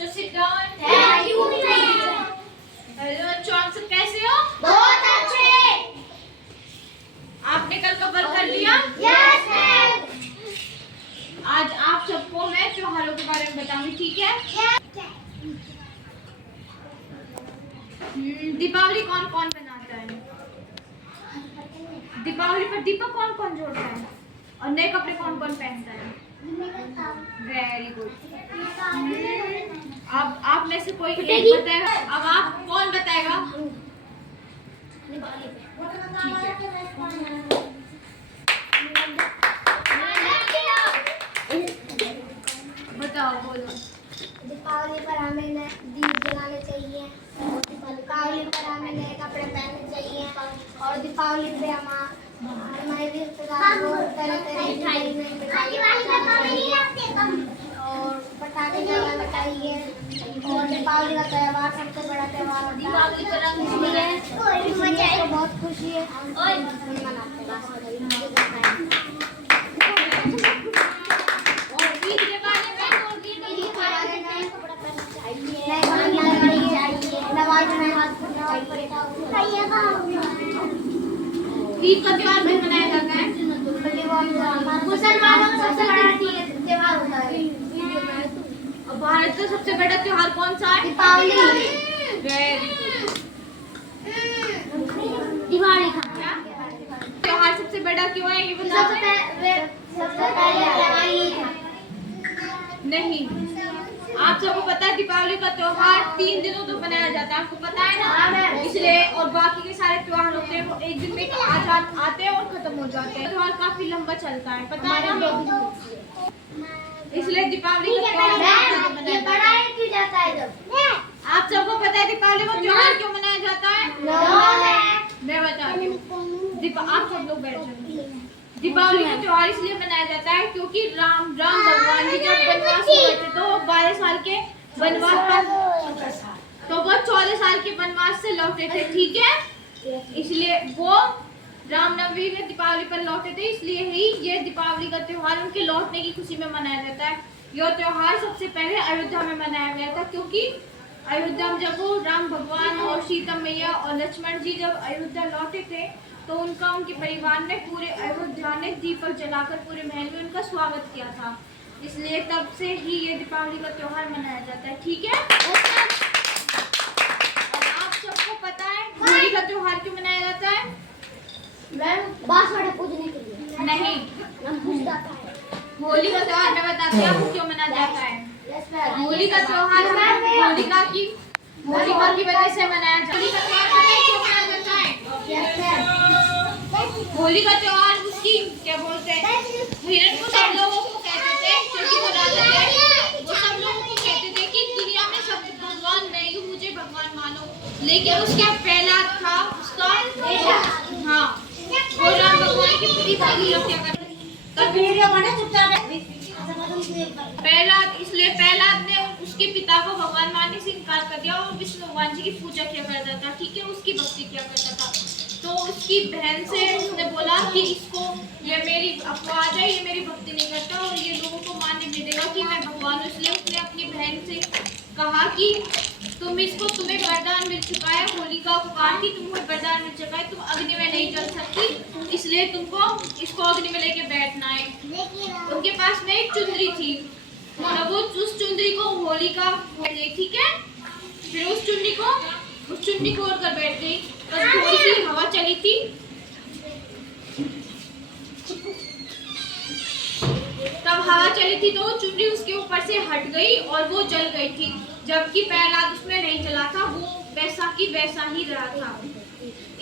बच्चों sit down. Thank you hello बच्चों, आप सब कैसे हो? बहुत अच्छे। आपने कल का वर्क कर लिया? Yes ma'am. आज आप सबको मैं त्योहारों के बारे में बताऊंगी, ठीक है? दीपावली कौन कौन मनाता है? दीपावली पर दीपक कौन कौन जोड़ता है? और नए कपड़े कौन कौन पहनता है? Very good. अब आप में से कोई एक बताएगा। अब आप कौन बताएगा? बताओ, बोलो। दीपावली पर हमें दीप जलाने चाहिए, दीपावली पर हमें नए कपड़े पहनने चाहिए, और दीपावली पे हमारे रिश्तेदार को तरह तरह की नई नई मिठाइयाँ और पटाखे जलाना चाहिए। और दीपावली का त्योहार सबसे बड़ा त्योहार होता है। दीपावली पर रंग इसलिए तो बहुत खुशी है मनाते हैं। ईद का त्योहार भी मनाया जाता है। मुसलमानों का सबसे बड़ा त्योहार होता है। और भारत का सबसे बड़ा त्योहार कौन सा है? दीपावली। Very good. दिवाली का क्या त्योहार सबसे बड़ा क्यों है, ये बताओ। सबसे पहले नहीं, आप सबको पता है दीपावली का त्योहार 3 दिनों तक मनाया जाता है, आपको पता है ना? इसलिए और बाकी के सारे त्योहार होते हैं वो एक दिन में आते हैं और खत्म हो जाते हैं। त्योहार काफी लंबा चलता है, पता है ना? इसलिए दीपावली का त्योहार मनाया जाता है। आप सबको पता है दीपावली का त्योहार क्यों मनाया जाता है? मैं बताती हूँ। आप सब लोग बैठ जाओ। दीपावली का त्योहार इसलिए मनाया जाता है क्योंकि राम भगवान जी जब वनवास हुए थे तो 12 साल के वनवास तो वो 14 साल के वनवास से लौटे थे, ठीक है? इसलिए वो रामनवमी में दीपावली पर लौटे थे, इसलिए ही ये दीपावली का त्योहार उनके लौटने की खुशी में मनाया जाता है। यह त्योहार सबसे पहले अयोध्या में मनाया गया था, क्योंकि अयोध्या में जब वो राम भगवान और सीता मैया और लक्ष्मण जी जब अयोध्या लौटे थे तो उनके परिवार ने पूरे अयोध्या ने दीपक जलाकर पूरे महल में उनका स्वागत किया था। इसलिए तब से ही ये दीपावली का त्योहार मनाया जाता है, ठीक है? और आप सबको पता है होली का त्योहार क्यों मनाया जाता है? बांसुरी पूजने के लिए नहीं, होली का त्योहार मैं बताती हूँ आपको क्यों मनाया जाता है। होली का त्योहार होलिका की वजह से मनाया जाता है। होली का त्योहार पता है क्यों मनाया जाता है? होली का त्योहार उसकी क्या बोलते हैं, हिरण को सब लोगों को कहते थे क्योंकि वो राजा थे, वो सब लोगों को कहते थे कि दुनिया में सब भगवान मैं हूँ, मुझे भगवान मानो। लेकिन उसका पहला था उसका हाँ, वो राम भगवान की पूरी रक्षा करता प्रहलाद ने उसके पिता को भगवान मानने से इनकार कर दिया और विष्णु भगवान जी की पूजा किया करता था, ठीक है? उसकी भक्ति किया करता था। तो उसकी बहन से उसने बोला कि इसको ये मेरी आपको आ जाए, ये मेरी भक्ति नहीं करता और ये लोगों को मानने नहीं देगा कि मैं भगवान हूँ। इसलिए उसने अपनी बहन से कहा कि तुम्हें वरदान मिल चुका है, होलिका को कहा कि तुम्हें वरदान मिल चुका है, तुम अग्नि में नहीं जल सकती, इसलिए तुमको इसको अग्नि में लेके बैठना है। उनके पास में एक चुंदरी थी, तो वो उस चुंदरी को होलिका गई, ठीक है? फिर उस चुन्नी को ओढ़कर बैठ गई। बस थोड़ी सी हवा चली थी, तब हवा चली थी तो चुन्नी उसके ऊपर से हट गई और वो जल गई थी, जबकि प्रहलाद उसमें नहीं जला था, वो वैसा की वैसा ही रहा था।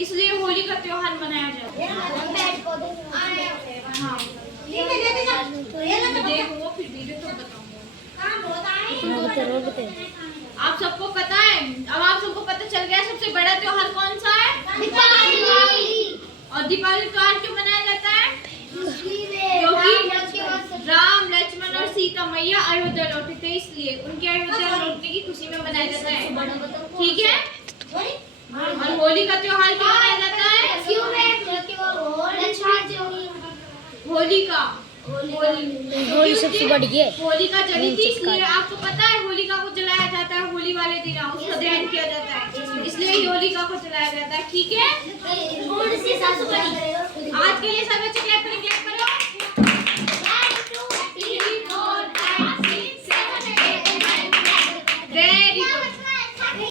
इसलिए होली का त्योहार मनाया जाता है। हाँ, देखो फिर वीडियो तो आप सबको पता है। अब आप सबको पता चल गया सबसे बड़ा त्योहार कौन सा है? दीपावली। और दीपावली त्योहार क्यों मनाया जाता है? क्योंकि राम लक्ष्मण और सीता मैया अयोध्या लौटे थे, इसलिए उनके अयोध्या लौटने की खुशी में मनाया जाता है, ठीक है? और होली का त्योहार क्यों मनाया जाता है? होलिका होली सबसे बड़ी है। होलिका जली थी, इसलिए आपको पता है होलिका को जलाया जाता है होली वाले दिन, उसका दहन किया जाता है, इसलिए होलिका को जलाया जाता है। ठीक है।